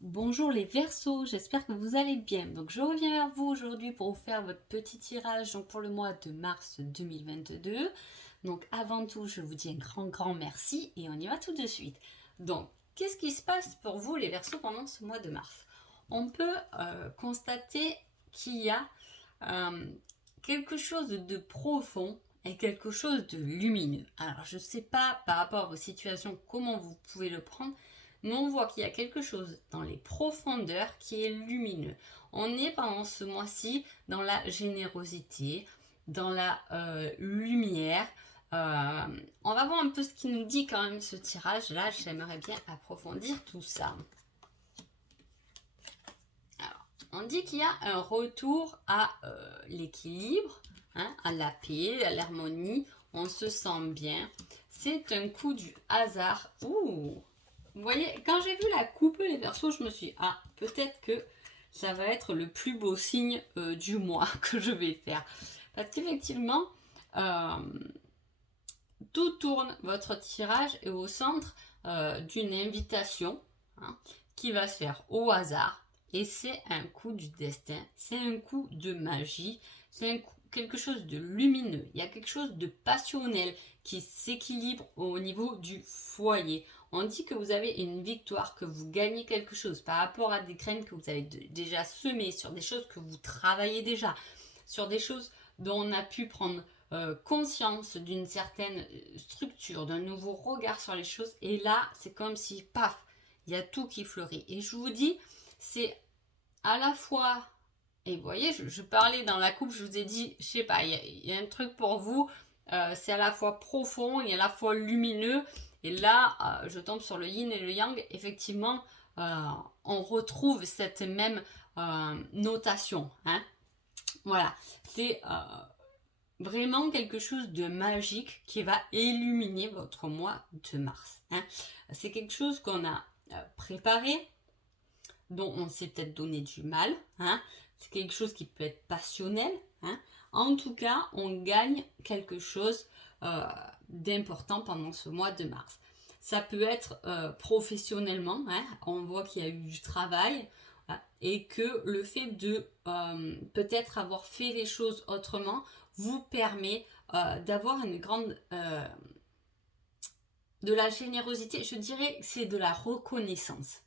Bonjour les Verseaux, j'espère que vous allez bien. Donc je reviens vers vous aujourd'hui pour vous faire votre petit tirage pour le mois de mars 2022. Donc avant tout, je vous dis un grand merci et on y va tout de suite. Donc, qu'est-ce qui se passe pour vous les Verseaux pendant ce mois de mars? On peut constater qu'il y a euh, quelque chose de profond et quelque chose de lumineux. Alors je ne sais pas par rapport à vos situations comment vous pouvez le prendre, mais on voit qu'il y a quelque chose dans les profondeurs qui est lumineux. On est pendant ce mois-ci dans la générosité, dans la lumière. On va voir un peu ce qui nous dit quand même ce tirage. Là, j'aimerais bien approfondir tout ça. Alors, on dit qu'il y a un retour à l'équilibre, à la paix, à l'harmonie. On se sent bien. C'est un coup du hasard. Ouh! Vous voyez, quand j'ai vu la coupe, les Verseaux, je me suis dit, ah, peut-être que ça va être le plus beau signe du mois que je vais faire. Parce qu'effectivement, tout tourne, votre tirage est au centre d'une invitation qui va se faire au hasard. Et c'est un coup du destin, c'est un coup de magie, c'est quelque chose de lumineux. Il y a quelque chose de passionnel qui s'équilibre au niveau du foyer. On dit que vous avez une victoire, que vous gagnez quelque chose par rapport à des graines que vous avez déjà semées, sur des choses que vous travaillez déjà, sur des choses dont on a pu prendre conscience d'une certaine structure, d'un nouveau regard sur les choses. Et là, c'est comme si, paf, il y a tout qui fleurit. Et je vous dis, c'est à la fois, et vous voyez, je parlais dans la coupe, je vous ai dit, je sais pas, il y a un truc pour vous, c'est à la fois profond et à la fois lumineux. Et là, je tombe sur le yin et le yang. Effectivement, on retrouve cette même notation. Voilà, c'est vraiment quelque chose de magique qui va illuminer votre mois de mars. C'est quelque chose qu'on a préparé, dont on s'est peut-être donné du mal. C'est quelque chose qui peut être passionnel. En tout cas, on gagne quelque chose d'important pendant ce mois de mars. Ça peut être professionnellement. On voit qu'il y a eu du travail et que le fait de peut-être avoir fait les choses autrement vous permet d'avoir une grande de la générosité. Je dirais que c'est de la reconnaissance.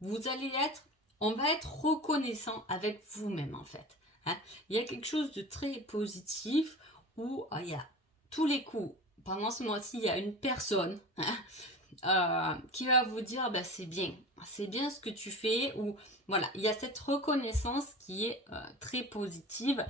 Vous allez être, on va être reconnaissant avec vous-même en fait. Il y a quelque chose de très positif où il y a tous les coups. Pendant ce mois-ci, il y a une personne qui va vous dire c'est bien ce que tu fais, ou voilà, il y a cette reconnaissance qui est très positive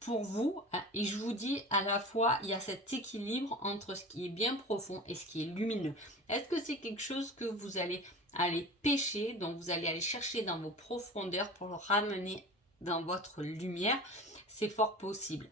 pour vous, et je vous dis à la fois il y a cet équilibre entre ce qui est bien profond et ce qui est lumineux. Est-ce que c'est quelque chose que vous allez aller pêcher, donc vous allez aller chercher dans vos profondeurs pour le ramener dans votre lumière? C'est fort possible.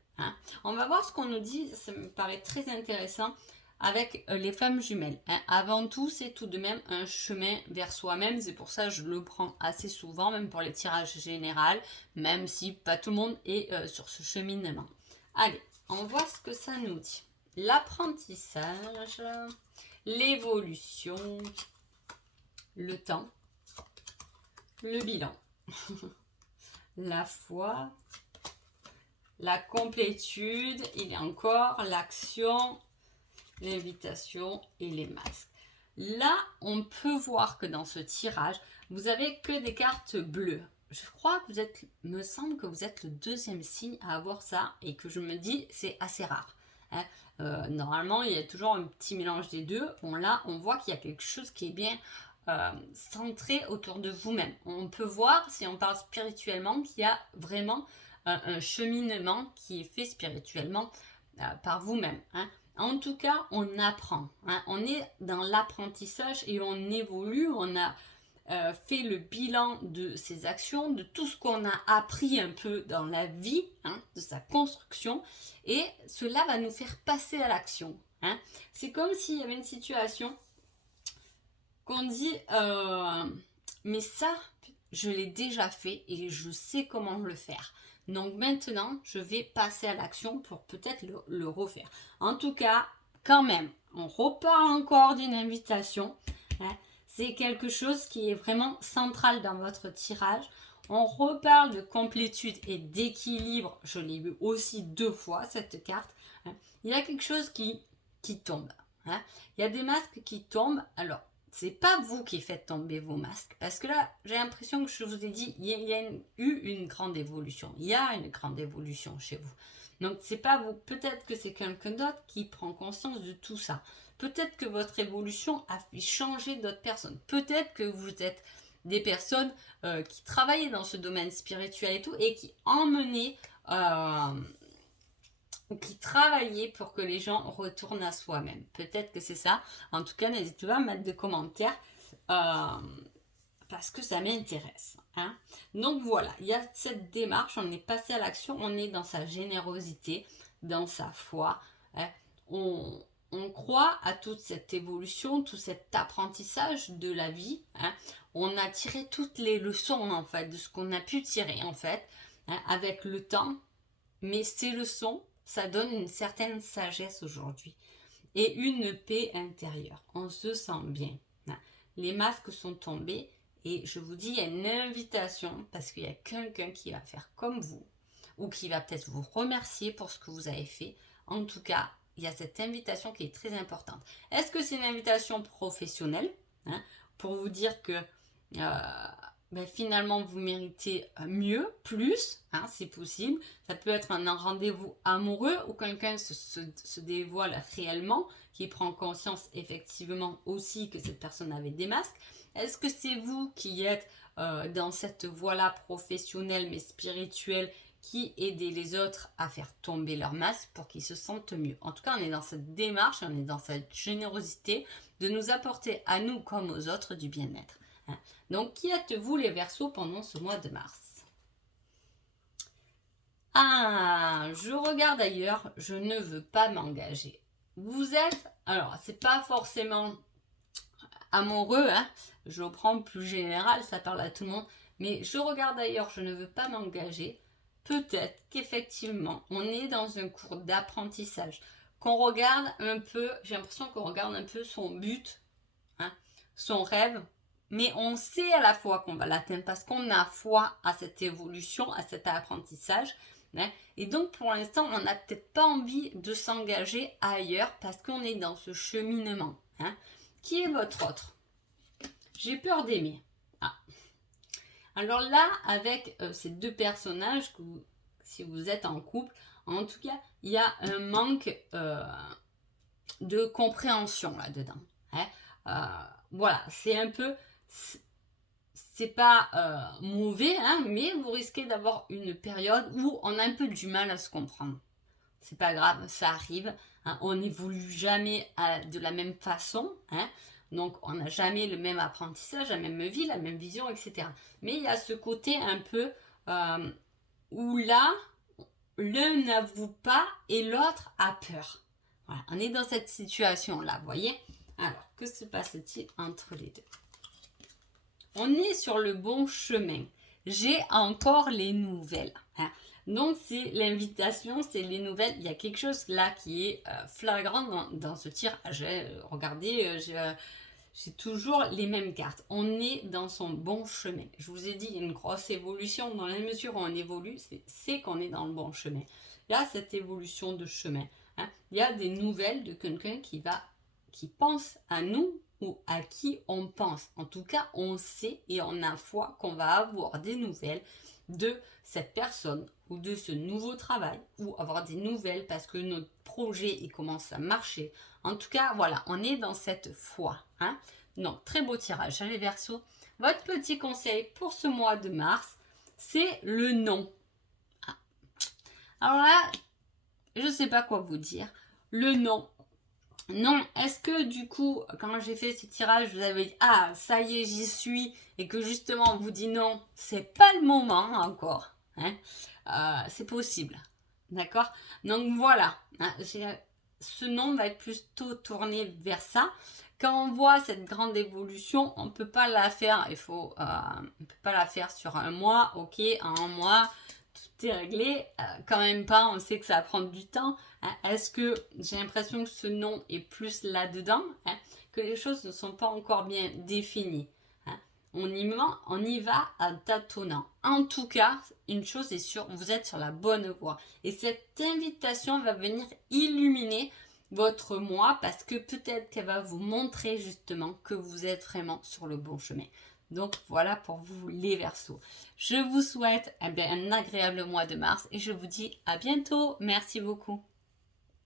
On va voir ce qu'on nous dit, ça me paraît très intéressant avec les femmes jumelles. Avant tout, c'est tout de même un chemin vers soi-même. C'est pour ça que je le prends assez souvent, même pour les tirages généraux, même si pas tout le monde est sur ce cheminement. Allez, on voit ce que ça nous dit. L'apprentissage, l'évolution, le temps, le bilan, la foi, la complétude, il y a encore l'action, l'invitation et les masques. Là, on peut voir que dans ce tirage, vous avez que des cartes bleues. Je crois que me semble que vous êtes le deuxième signe à avoir ça, et que je me dis c'est assez rare. Normalement, il y a toujours un petit mélange des deux. Bon, là, on voit qu'il y a quelque chose qui est bien centré autour de vous-même. On peut voir, si on parle spirituellement, qu'il y a vraiment un cheminement qui est fait spirituellement par vous-même. En tout cas, on apprend. On est dans l'apprentissage et on évolue. On a fait le bilan de ses actions, de tout ce qu'on a appris un peu dans la vie, de sa construction. Et cela va nous faire passer à l'action. C'est comme s'il y avait une situation qu'on dit mais ça, je l'ai déjà fait et je sais comment le faire. Donc maintenant, je vais passer à l'action pour peut-être le refaire. En tout cas, quand même, on reparle encore d'une invitation. c'est quelque chose qui est vraiment central dans votre tirage. On reparle de complétude et d'équilibre. Je l'ai vu aussi 2 fois, cette carte. Hein. Il y a quelque chose qui tombe. Hein. Il y a des masques qui tombent. Alors, c'est pas vous qui faites tomber vos masques. Parce que là, j'ai l'impression que je vous ai dit, il y a eu une grande évolution. Il y a une grande évolution chez vous. Donc, c'est pas vous. Peut-être que c'est quelqu'un d'autre qui prend conscience de tout ça. Peut-être que votre évolution a fait changer d'autres personnes. Peut-être que vous êtes des personnes qui travaillaient dans ce domaine spirituel et tout, et qui emmenaient, qui travaillaient pour que les gens retournent à soi-même. Peut-être que c'est ça. En tout cas, n'hésitez pas à mettre des commentaires parce que ça m'intéresse. Hein. Donc voilà, il y a cette démarche, on est passé à l'action, on est dans sa générosité, dans sa foi. Hein. On croit à toute cette évolution, tout cet apprentissage de la vie. Hein. On a tiré toutes les leçons en fait, de ce qu'on a pu tirer en fait, hein, avec le temps. Mais ces leçons, ça donne une certaine sagesse aujourd'hui et une paix intérieure. On se sent bien. Hein. Les masques sont tombés et je vous dis, il y a une invitation parce qu'il y a quelqu'un qui va faire comme vous ou qui va peut-être vous remercier pour ce que vous avez fait. En tout cas, il y a cette invitation qui est très importante. Est-ce que c'est une invitation professionnelle, hein, pour vous dire que finalement vous méritez mieux, plus, hein, c'est possible. Ça peut être un rendez-vous amoureux où quelqu'un se dévoile réellement, qui prend conscience effectivement aussi que cette personne avait des masques. Est-ce que c'est vous qui êtes dans cette voie-là professionnelle mais spirituelle, qui aidez les autres à faire tomber leurs masques pour qu'ils se sentent mieux. En tout cas, on est dans cette démarche, on est dans cette générosité de nous apporter à nous comme aux autres du bien-être. Hein. Donc, qui êtes-vous les Verseaux pendant ce mois de mars? Ah, je regarde ailleurs, je ne veux pas m'engager. Vous êtes, alors, c'est pas forcément amoureux, hein, je le prends plus général, ça parle à tout le monde, mais je regarde ailleurs, je ne veux pas m'engager. Peut-être qu'effectivement, on est dans un cours d'apprentissage, qu'on regarde un peu, j'ai l'impression qu'on regarde un peu son but, hein, son rêve, mais on sait à la fois qu'on va l'atteindre parce qu'on a foi à cette évolution, à cet apprentissage. Hein, et donc, pour l'instant, on n'a peut-être pas envie de s'engager ailleurs parce qu'on est dans ce cheminement. Hein. Qui est votre autre? J'ai peur d'aimer. Ah. Alors là, avec ces deux personnages, si vous êtes en couple, en tout cas, il y a un manque de compréhension là-dedans. Hein. Voilà, c'est un peu... C'est pas mauvais, hein, mais vous risquez d'avoir une période où on a un peu du mal à se comprendre. C'est pas grave, ça arrive. Hein, on n'évolue jamais de la même façon. Hein. Donc, on n'a jamais le même apprentissage, la même vie, la même vision, etc. Mais il y a ce côté un peu où là, l'un n'avoue pas et l'autre a peur. Voilà, on est dans cette situation-là, vous voyez? Alors, que se passe-t-il entre les deux? On est sur le bon chemin. J'ai encore les nouvelles. Hein. Donc, c'est l'invitation, c'est les nouvelles. Il y a quelque chose là qui est flagrant dans ce tirage. Regardez, j'ai toujours les mêmes cartes. On est dans son bon chemin. Je vous ai dit, il y a une grosse évolution. Dans la mesure où on évolue, c'est qu'on est dans le bon chemin. Il y a cette évolution de chemin. Hein. Il y a des nouvelles de quelqu'un qui pense à nous ou à qui on pense. En tout cas, on sait et on a foi qu'on va avoir des nouvelles de cette personne ou de ce nouveau travail ou avoir des nouvelles parce que notre projet il commence à marcher. En tout cas, voilà, on est dans cette foi. Hein. Non, très beau tirage, hein, les Verseaux. Votre petit conseil pour ce mois de mars, c'est le non. Ah. Alors là, je ne sais pas quoi vous dire. Le non. Non, est-ce que du coup, quand j'ai fait ce tirage, vous avez dit « Ah, ça y est, j'y suis » et que justement on vous dit non, c'est pas le moment encore. Hein, c'est possible. D'accord? Donc voilà. Hein, ce non va être plutôt tourné vers ça. Quand on voit cette grande évolution, on ne peut pas la faire. On peut pas la faire sur un mois. Ok, en un mois, tout est réglé. Quand même pas, on sait que ça va prendre du temps. Hein. Est-ce que j'ai l'impression que ce non est plus là-dedans, hein, que les choses ne sont pas encore bien définies, hein. On y va en tâtonnant. En tout cas, une chose est sûre, vous êtes sur la bonne voie. Et cette invitation va venir illuminer votre moi parce que peut-être qu'elle va vous montrer justement que vous êtes vraiment sur le bon chemin. Donc voilà pour vous les Verseaux. Je vous souhaite un agréable mois de mars et je vous dis à bientôt. Merci beaucoup.